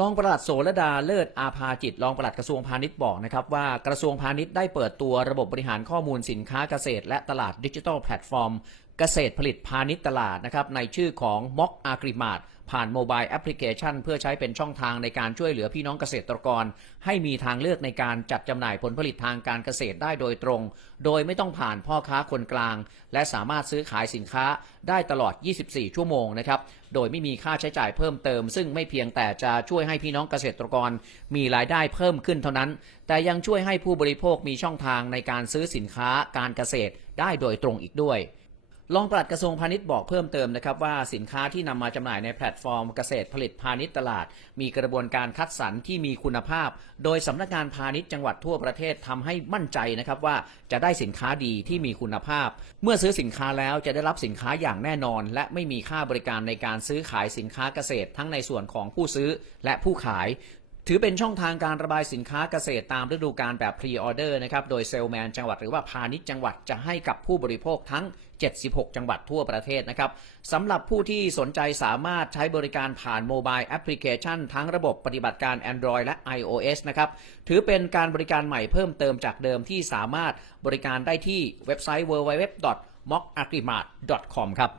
รองปลัดโสระดาเลิศอาภาจิตรองปลัดกระทรวงพาณิชย์บอกนะครับว่ากระทรวงพาณิชย์ได้เปิดตัวระบบบริหารข้อมูลสินค้าเกษตร และตลาดดิจิทัลแพลตฟอร์ม เกษตรผลิตพาณิชย์ตลาดนะครับในชื่อของ m o กอา r ริมา t ผ่านโมบายแอปพลิเคชัน เพื่อใช้เป็นช่องทางในการช่วยเหลือพี่น้องเกษตรกร ให้มีทางเลือกในการจัดจำหน่ายผลผลิตทางการเกษตรได้โดยตรง โดยไม่ต้องผ่านพ่อค้าคนกลาง และสามารถซื้อขายสินค้าได้ตลอด 24 ชั่วโมงนะครับโดยไม่มีค่าใช้จ่ายเพิ่มเติม ซึ่งไม่เพียงแต่จะช่วยให้พี่น้องเกษตรกร มีรายได้เพิ่มขึ้นเท่านั้น แต่ยังช่วยให้ผู้บริโภคมีช่องทางในการซื้อสินค้าการเกษตรได้โดยตรงอีกด้วย รองปลัดกระทรวงพาณิชย์บอกเพิ่มเติมนะครับว่าสินค้าที่นำมาจำหน่ายในแพลตฟอร์มเกษตรผลิตพาณิชย์ตลาด มีกระบวนการคัดสรรที่มีคุณภาพ โดยสำนักงานพาณิชย์จังหวัดทั่วประเทศทำให้มั่นใจนะครับว่าจะได้สินค้าดีที่มีคุณภาพ เมื่อซื้อสินค้าแล้วจะได้รับสินค้าอย่างแน่นอน และไม่มีค่าบริการในการซื้อขายสินค้าเกษตร ทั้งในส่วนของผู้ซื้อและผู้ขาย ถือเป็นช่องทางการระบายสินค้าเกษตรตามฤดูกาลแบบพรีออเดอร์นะครับ โดยเซลแมนจังหวัดหรือว่าพาณิชย์จังหวัดจะให้กับผู้บริโภคทั้ง 76 จังหวัดทั่วประเทศนะครับสำหรับผู้ที่สนใจสามารถใช้บริการผ่านโมบายแอปพลิเคชัน ทั้งระบบปฏิบัติการ Android และ iOS นะครับ ถือเป็นการบริการใหม่เพิ่มเติมจากเดิมที่สามารถบริการได้ที่เว็บไซต์ www.mockagrimat.com ครับ